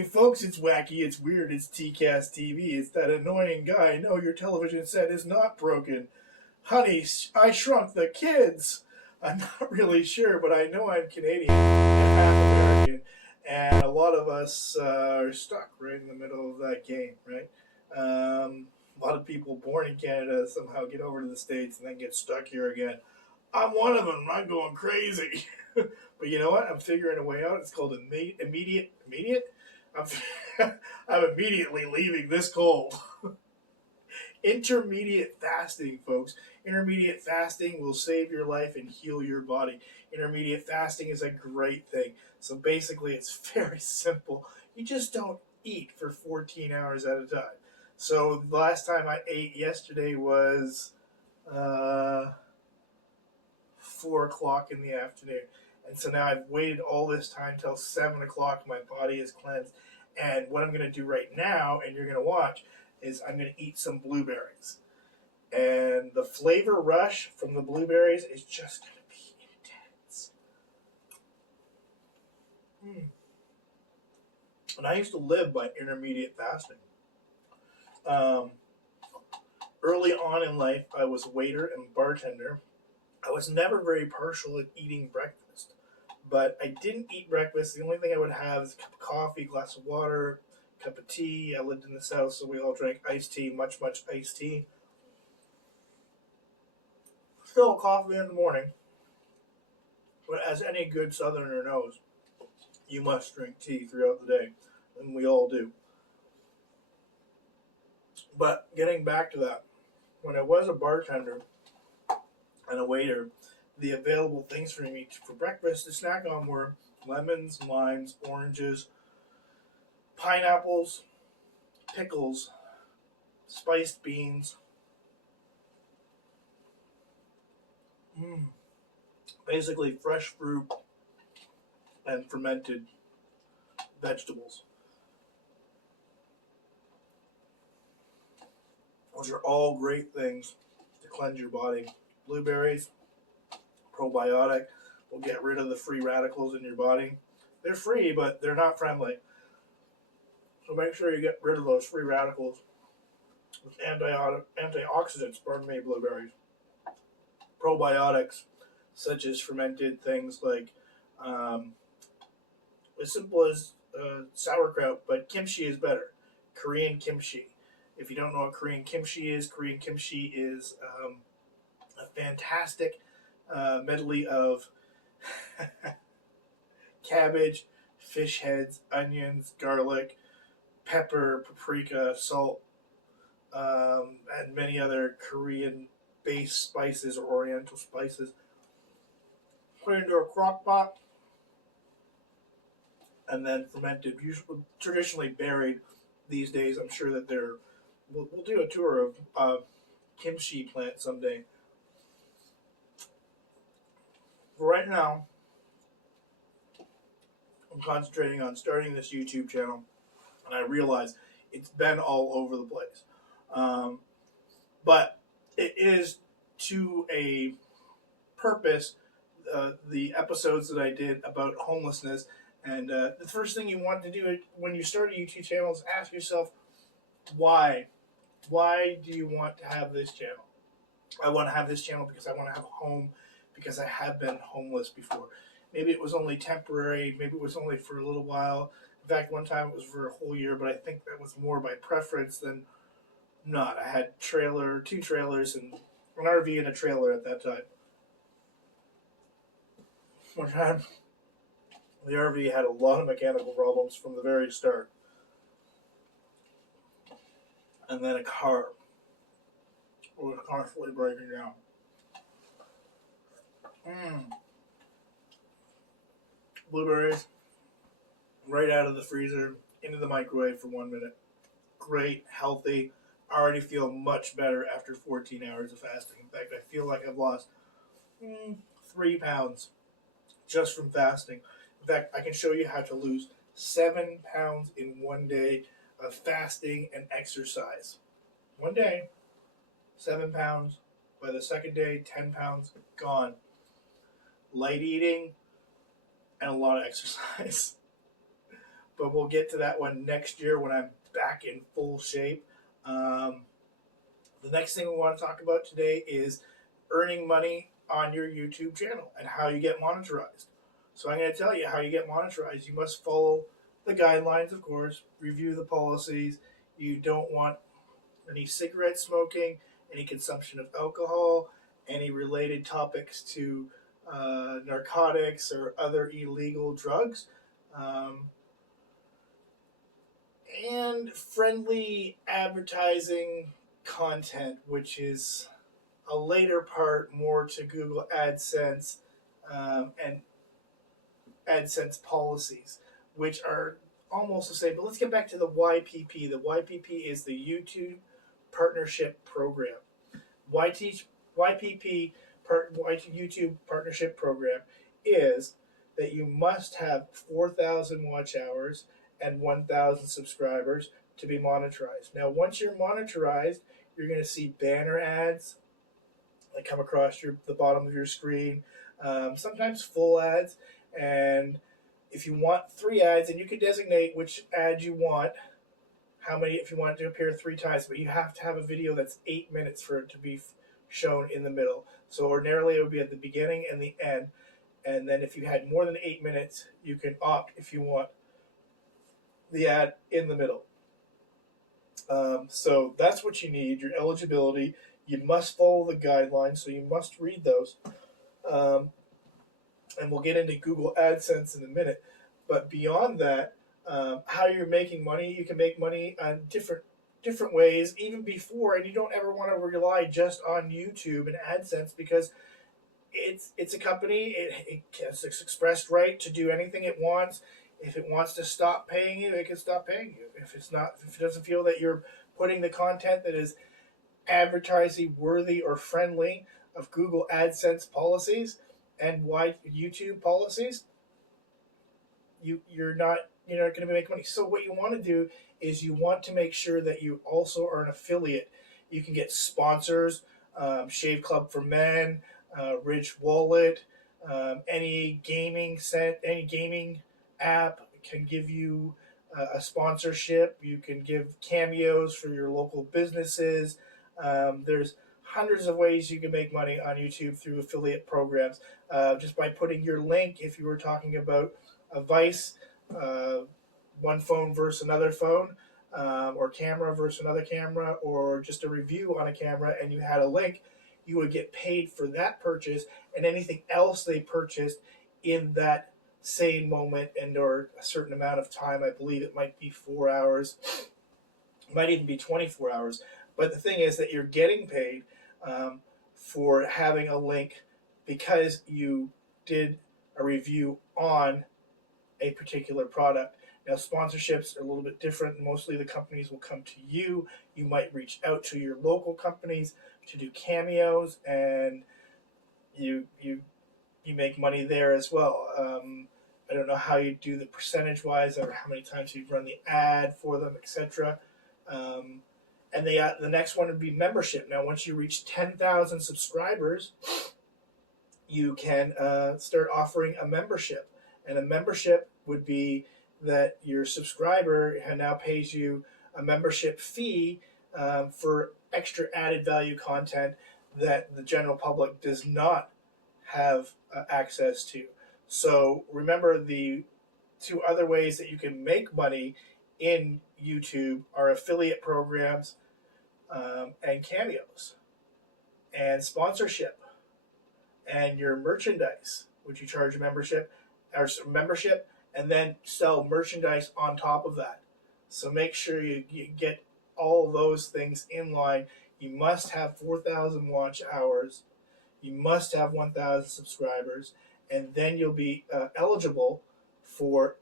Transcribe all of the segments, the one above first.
Hey folks, it's wacky, it's weird, it's TCast TV, it's that annoying guy. No, your television set is not broken. Honey, I shrunk the kids. I'm not really sure, but I know I'm Canadian and half American, and a lot of us are stuck right in the middle of that game, right? A lot of people born in Canada somehow get over to the States and then get stuck here again. I'm one of them. I'm going crazy. But you know what? I'm figuring a way out. It's called immediate? I'm immediately leaving this cold. Intermediate fasting, folks. Intermediate fasting will save your life and heal your body. Intermediate fasting is a great thing. So basically, it's very simple. You just don't eat for 14 hours at a time. So the last time I ate yesterday was 4 o'clock in the afternoon. And so now I've waited all this time till 7 o'clock. My body is cleansed. And what I'm going to do right now, and you're going to watch, is I'm going to eat some blueberries. And the flavor rush from the blueberries is just going to be intense. And I used to live by intermediate fasting. Early on in life, I was a waiter and bartender. I was never very partial at eating breakfast. But I didn't eat breakfast. The only thing I would have is a cup of coffee, glass of water, cup of tea. I lived in the South, so we all drank iced tea, much iced tea. Still coffee in the morning. But as any good Southerner knows, you must drink tea throughout the day. And we all do. But getting back to that, when I was a bartender and a waiter, the available things for me for breakfast to snack on were lemons, limes, oranges, pineapples, pickles, spiced beans, basically fresh fruit and fermented vegetables. Those are all great things to cleanse your body. Blueberries, probiotic, will get rid of the free radicals in your body. They're free, but they're not friendly. So make sure you get rid of those free radicals with antioxidants, blueberries. Probiotics, such as fermented things like, as simple as sauerkraut, but kimchi is better. Korean kimchi. If you don't know what Korean kimchi is a fantastic medley of cabbage, fish heads, onions, garlic, pepper, paprika, salt, and many other Korean-based spices or Oriental spices. Put it into a crock pot and then fermented. Usually, traditionally buried these days. I'm sure that we'll do a tour of kimchi plant someday. For right now, I'm concentrating on starting this YouTube channel, and I realize it's been all over the place. But it is to a purpose, the episodes that I did about homelessness. And the first thing you want to do when you start a YouTube channel is ask yourself, why? Why do you want to have this channel? I want to have this channel because I want to have a home, because I have been homeless before. Maybe it was only temporary. Maybe it was only for a little while. In fact, one time it was for a whole year, but I think that was more by preference than not. I had two trailers, and an RV and a trailer at that time. One time, the RV had a lot of mechanical problems from the very start. And then a car was constantly breaking down. Blueberries, right out of the freezer, into the microwave for 1 minute. Great, healthy. I already feel much better after 14 hours of fasting. In fact, I feel like I've lost 3 pounds just from fasting. In fact, I can show you how to lose 7 pounds in 1 day of fasting and exercise. 1 day, 7 pounds. By the second day, 10 pounds gone. Light eating and a lot of exercise. but we'll get to that one next year when I'm back in full shape. The next thing we want to talk about today is earning money on your YouTube channel and how you get monetized. So I'm going to tell you how you get monetized. You must follow the guidelines, of course, review the policies. You don't want any cigarette smoking, any consumption of alcohol, any related topics to narcotics or other illegal drugs, and friendly advertising content, which is a later part more to Google AdSense and AdSense policies, which are almost the same. But let's get back to the YPP. The YPP is the YouTube Partnership Program. YPP YouTube Partnership Program is that you must have 4,000 watch hours and 1,000 subscribers to be monetized. Now, once you're monetized, you're going to see banner ads that come across the bottom of your screen, sometimes full ads. And if you want 3 ads, and you can designate which ad you want, how many, if you want it to appear 3 times, but you have to have a video that's 8 minutes for it to be shown in the middle. So ordinarily it would be at the beginning and the end. And then if you had more than 8 minutes, you can opt if you want the ad in the middle. So that's what you need, your eligibility. You must follow the guidelines, so you must read those. And we'll get into Google AdSense in a minute. But beyond that, how you're making money, you can make money on different ways, even before, and you don't ever want to rely just on YouTube and AdSense, because it's a company. It has expressed right to do anything it wants. If it wants to stop paying you, it can stop paying you. If it doesn't feel that you're putting the content that is advertising worthy or friendly of Google AdSense policies and YouTube policies, you're not going to make money. So what you want to do is you want to make sure that you also are an affiliate. You can get sponsors, Shave Club for Men, Ridge Wallet, any gaming app can give you a sponsorship. You can give cameos for your local businesses. There's hundreds of ways you can make money on YouTube through affiliate programs, just by putting your link. If you were talking about a Vice, one phone versus another phone, or camera versus another camera, or just a review on a camera, and you had a link, you would get paid for that purchase and anything else they purchased in that same moment and or a certain amount of time. I believe it might be 4 hours, it might even be 24 hours. But the thing is that you're getting paid for having a link because you did a review on a particular product. Now, sponsorships are a little bit different. Mostly the companies will come to you. You might reach out to your local companies to do cameos, and you make money there as well. I don't know how you do the percentage-wise or how many times you run the ad for them, etc. And the next one would be membership. Now, once you reach 10,000 subscribers, you can start offering a membership. And a membership would be that your subscriber now pays you a membership fee for extra added value content that the general public does not have access to. So remember, the 2 other ways that you can make money in YouTube are affiliate programs and cameos and sponsorship and your merchandise, which you charge membership and then sell merchandise on top of that. So make sure you get all of those things in line. You must have 4,000 watch hours. You must have 1,000 subscribers, and then you'll be eligible for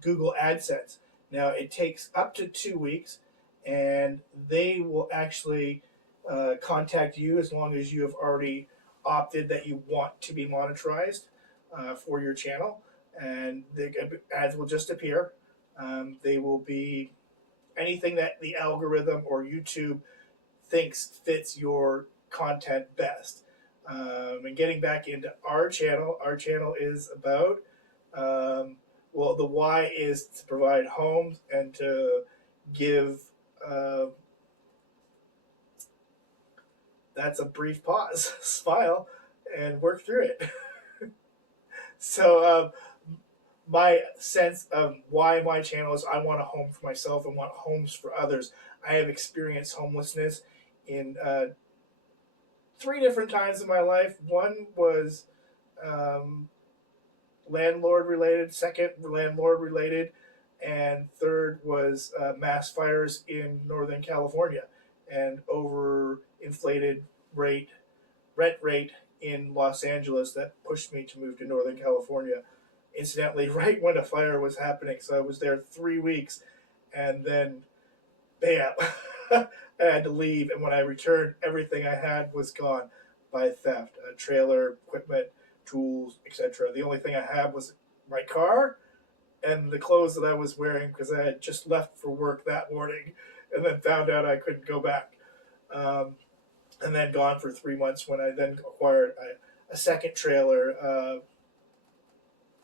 Google AdSense. Now, it takes up to 2 weeks, and they will actually contact you as long as you have already opted that you want to be monetized for your channel, and the ads will just appear. They will be anything that the algorithm or YouTube thinks fits your content best. And getting back into our channel is about Well, the why is to provide homes and to give. Uh, that's a brief pause, smile, and work through it. So, my sense of why my channel is I want a home for myself and want homes for others. I have experienced homelessness in 3 different times in my life. One was um, landlord related, second landlord related, and third was mass fires in Northern California and over inflated rent rate in Los Angeles that pushed me to move to Northern California. Incidentally, right when a fire was happening, so I was there 3 weeks, and then bam, I had to leave. And when I returned, everything I had was gone by theft: a trailer, equipment, tools, etc. The only thing I had was my car and the clothes that I was wearing because I had just left for work that morning, and then found out I couldn't go back. Um, and then gone for 3 months when I then acquired a second trailer.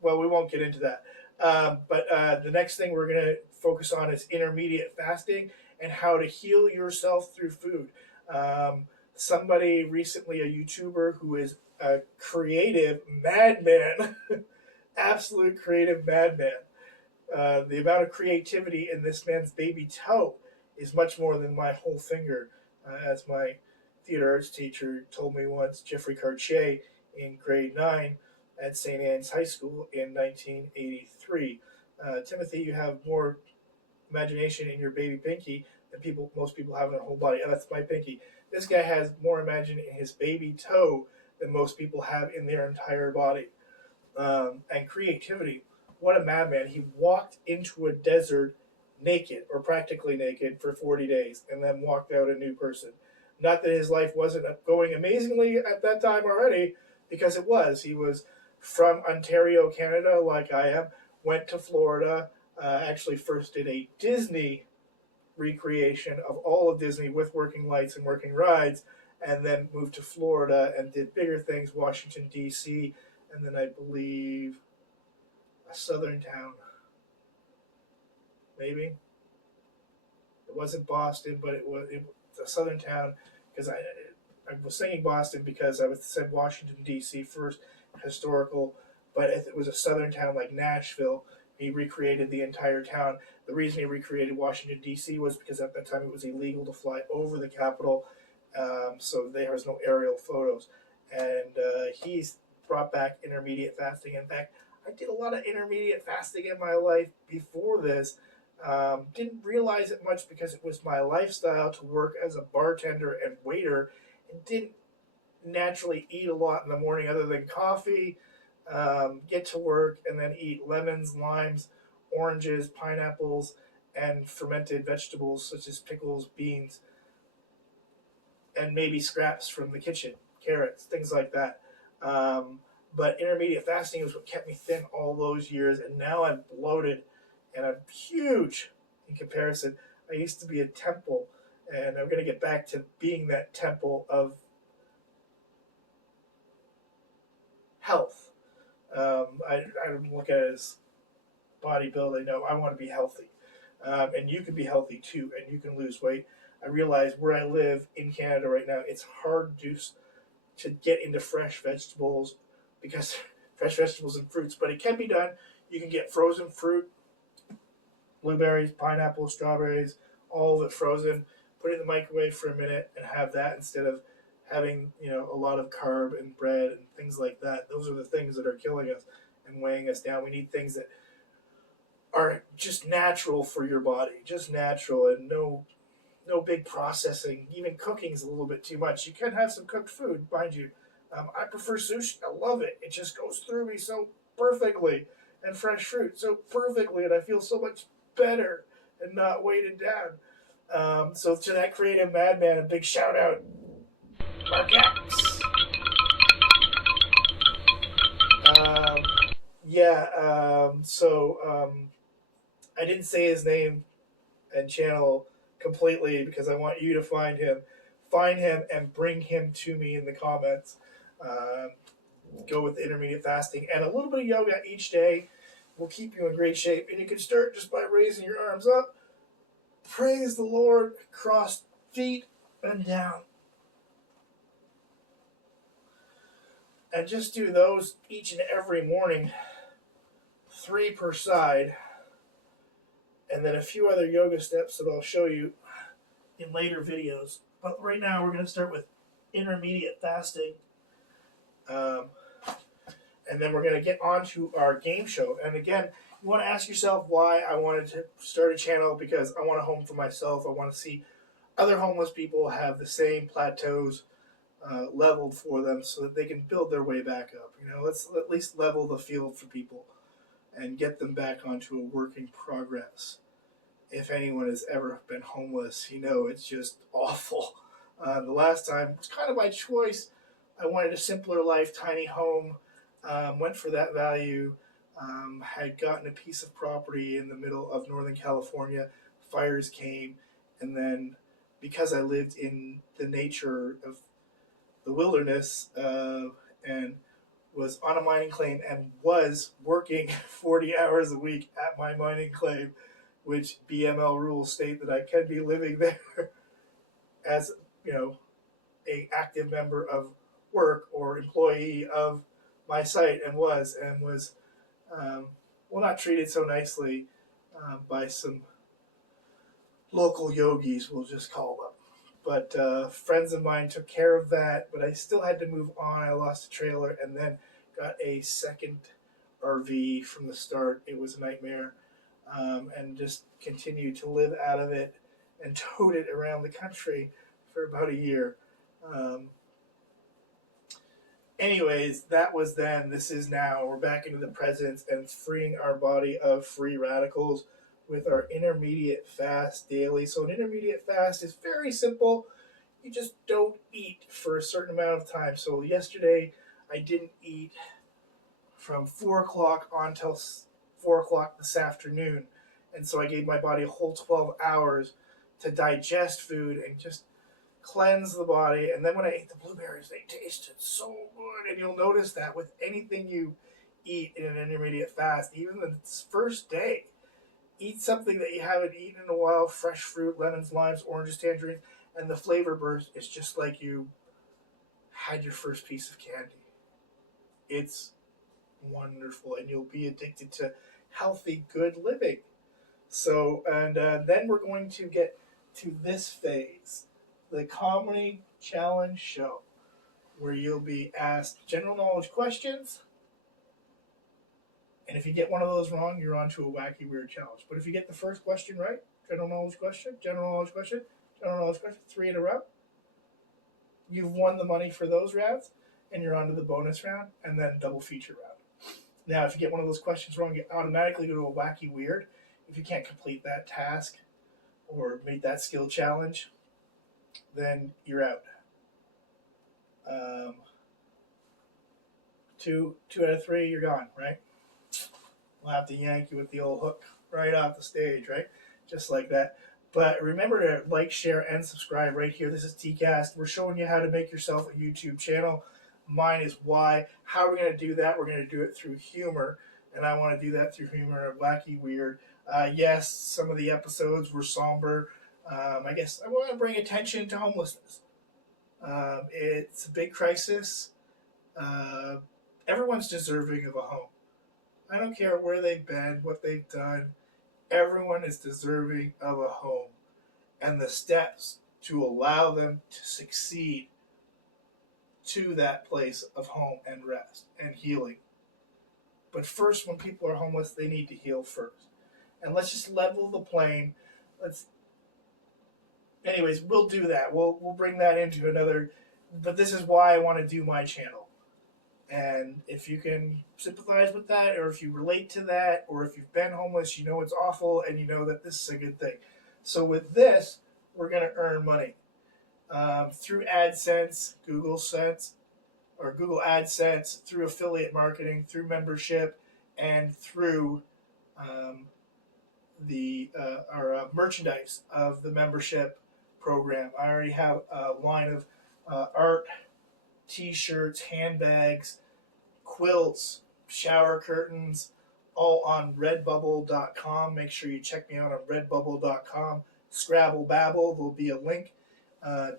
Well, we won't get into that. But the next thing we're going to focus on is intermediate fasting and how to heal yourself through food. Somebody recently, a YouTuber who is a creative madman, absolute creative madman. The amount of creativity in this man's baby toe is much more than my whole finger, as my theater arts teacher told me once, Jeffrey Cartier, in grade 9 at St. Anne's High School in 1983. Timothy, you have more imagination in your baby pinky than most people have in their whole body. And that's my pinky. This guy has more imagination in his baby toe than most people have in their entire body. And creativity. What a madman. He walked into a desert naked, or practically naked, for 40 days and then walked out a new person. Not that his life wasn't going amazingly at that time already, because it was. He was from Ontario, Canada, like I am, went to Florida, actually first did a Disney recreation of all of Disney with working lights and working rides, and then moved to Florida and did bigger things, Washington, D.C., and then I believe a southern town. Maybe. It wasn't Boston, but it was a southern town, because I was saying Boston because I said Washington, D.C. first, historical, but if it was a southern town like Nashville, he recreated the entire town. The reason he recreated Washington, D.C. was because at that time it was illegal to fly over the capital, so there was no aerial photos. And he's brought back intermediate fasting. In fact, I did a lot of intermediate fasting in my life before this. Didn't realize it much because it was my lifestyle to work as a bartender and waiter, and didn't naturally eat a lot in the morning other than coffee, get to work, and then eat lemons, limes, oranges, pineapples, and fermented vegetables such as pickles, beans, and maybe scraps from the kitchen, carrots, things like that. But intermediate fasting is what kept me thin all those years, and now I'm bloated and I'm huge in comparison. I used to be a temple, and I'm going to get back to being that temple of health. I don't look at it as bodybuilding. No, I want to be healthy. And you can be healthy too, and you can lose weight. I realize where I live in Canada right now, it's hard to get into fresh vegetables, because fresh vegetables and fruits, but it can be done. You can get frozen fruit, blueberries, pineapples, strawberries, all of it frozen, put it in the microwave for a minute and have that instead of having, a lot of carb and bread and things like that. Those are the things that are killing us and weighing us down. We need things that are just natural for your body, just natural, and no big processing. Even cooking's a little bit too much. You can have some cooked food, mind you. I prefer sushi. I love it. It just goes through me so perfectly, and fresh fruit so perfectly, and I feel so much better and not weighted down. So to that creative madman, a big shout out, Mark X. I didn't say his name and channel completely because I want you to find him. Find him and bring him to me in the comments. Go with the intermediate fasting and a little bit of yoga each day. will keep you in great shape. And you can start just by raising your arms up. Praise the Lord, cross feet and down. And just do those each and every morning, 3 per side. And then a few other yoga steps that I'll show you in later videos. But right now we're going to start with intermediate fasting. And then we're going to get on to our game show. And again, you want to ask yourself why I wanted to start a channel, because I want a home for myself. I want to see other homeless people have the same plateaus leveled for them so that they can build their way back up. You know, let's at least level the field for people and get them back onto a working progress. If anyone has ever been homeless, you know it's just awful. The last time, it was kind of by choice. I wanted a simpler life, tiny home, went for that value, had gotten a piece of property in the middle of Northern California, fires came, and then because I lived in the nature of the wilderness and was on a mining claim and was working 40 hours a week at my mining claim, which BML rules state that I can be living there as, you know, a active member of work or employee of my site, and was well, not treated so nicely by some local yogis, we'll just call them. But friends of mine took care of that, but I still had to move on. I lost a trailer and then got a second RV from the start. It was a nightmare. And just continued to live out of it and towed it around the country for about a year. Anyways, that was then. This is now. We're back into the present and freeing our body of free radicals with our intermediate fast daily. So an intermediate fast is very simple. You just don't eat for a certain amount of time. So yesterday I didn't eat from 4 o'clock until 4 o'clock this afternoon. And so I gave my body a whole 12 hours to digest food and just cleanse the body. And then when I ate the blueberries, they tasted so good. And you'll notice that with anything you eat in an intermediate fast, even the first day, eat something that you haven't eaten in a while, fresh fruit, lemons, limes, oranges, tangerines, and the flavor burst is just like you had your first piece of candy. It's wonderful, and you'll be addicted to healthy, good living. So, and then we're going to get to this phase, the comedy challenge show, where you'll be asked general knowledge questions, and if you get one of those wrong, you're on to a wacky weird challenge. But if you get the first question right, general knowledge question, general knowledge question, general knowledge question, 3 in a row, you've won the money for those rounds, and you're on to the bonus round, and then double feature round. Now, if you get one of those questions wrong, you automatically go to a wacky weird. If you can't complete that task or meet that skill challenge, then you're out. 2 out of 3, you're gone, right? We'll have to yank you with the old hook right off the stage, right? Just like that. But remember to like, share, and subscribe right here. This is TCast. We're showing you how to make yourself a YouTube channel. Mine is why. How are we going to do that? We're going to do it through humor. And I want to do that through humor, wacky, weird. Yes, some of the episodes were somber. I guess I want to bring attention to homelessness. It's a big crisis. Everyone's deserving of a home. I don't care where they've been, what they've done. Everyone is deserving of a home. And the steps to allow them to succeed to that place of home and rest and healing. But first, when people are homeless, they need to heal first. And let's just level the plane. Anyways, we'll do that. We'll bring that into another. But this is why I want to do my channel. And if you can sympathize with that, or if you relate to that, or if you've been homeless, you know it's awful, and you know that this is a good thing. So with this, we're going to earn money through AdSense, Google AdSense, through affiliate marketing, through membership, and through our merchandise of the membership program. I already have a line of art, t-shirts, handbags, quilts, shower curtains, all on redbubble.com. Make sure you check me out on redbubble.com. Scrabble Babble. There'll be a link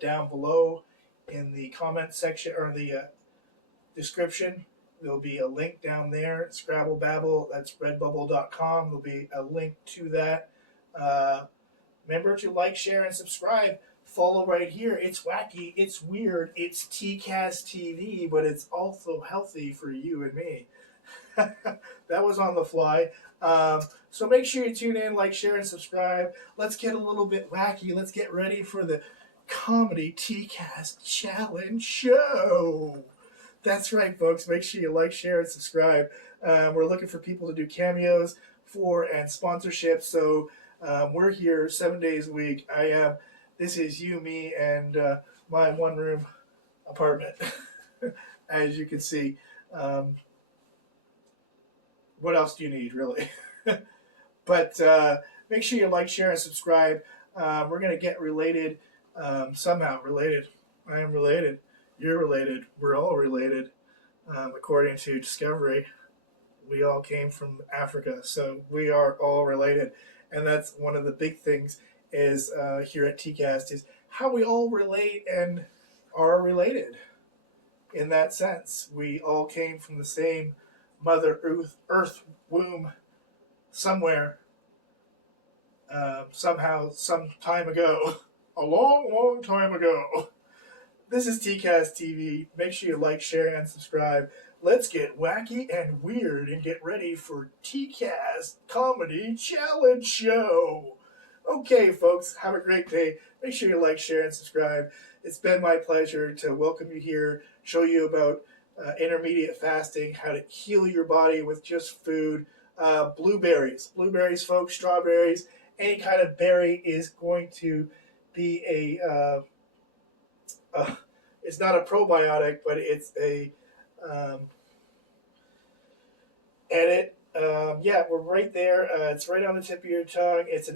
down below in the comment section or the description. There'll be a link down there. Scrabble Babble. That's redbubble.com. There'll be a link to that. Remember to like, share, and subscribe. Follow right here. It's wacky. It's weird. It's TCAS TV, but it's also healthy for you and me. That was on the fly. So make sure you tune in, like, share, and subscribe. Let's get a little bit wacky. Let's get ready for the Comedy TCAS Challenge Show. That's right, folks. Make sure you like, share, and subscribe. We're looking for people to do cameos and sponsorships. So we're here 7 days a week. This is you, me, and my one-room apartment, as you can see. What else do you need, really? But make sure you like, share, and subscribe. We're going to get related, somehow related. I am related. You're related. We're all related. According to Discovery, we all came from Africa, so we are all related. And that's one of the big things is here at TCAST is how we all relate and are related. In that sense, we all came from the same Mother Earth womb somewhere, somehow, some time ago, a long, long time ago. This is TCAS TV. Make sure you like, share, and subscribe. Let's get wacky and weird and get ready for TCAS Comedy Challenge Show. Okay, folks, have a great day. Make sure you like, share, and subscribe. It's been my pleasure to welcome you here, show you about intermediate fasting, how to heal your body with just food. Blueberries, folks, strawberries, any kind of berry is going to be it's not a probiotic, but it's a edit. Yeah, we're right there. It's right on the tip of your tongue. It's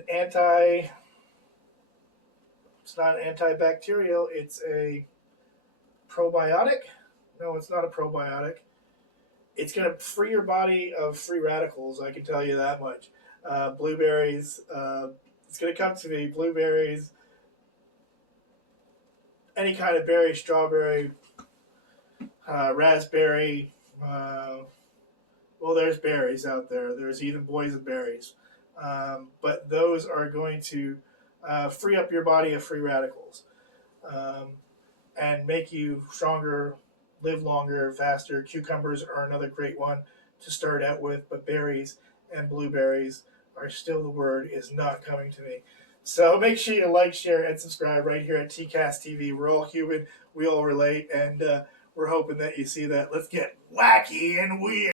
not an antibacterial. It's a probiotic. No, it's not a probiotic. It's going to free your body of free radicals, I can tell you that much. Blueberries, it's going to come to me. Blueberries, any kind of berry, strawberry, raspberry. Well, there's berries out there. There's even boysenberries. But those are going to free up your body of free radicals and make you stronger, live longer, faster. Cucumbers are another great one to start out with, but berries and blueberries are still, the word is not coming to me. So make sure you like, share, and subscribe right here at TCAS TV. We're all human. We all relate, and we're hoping that you see that. Let's get wacky and weird.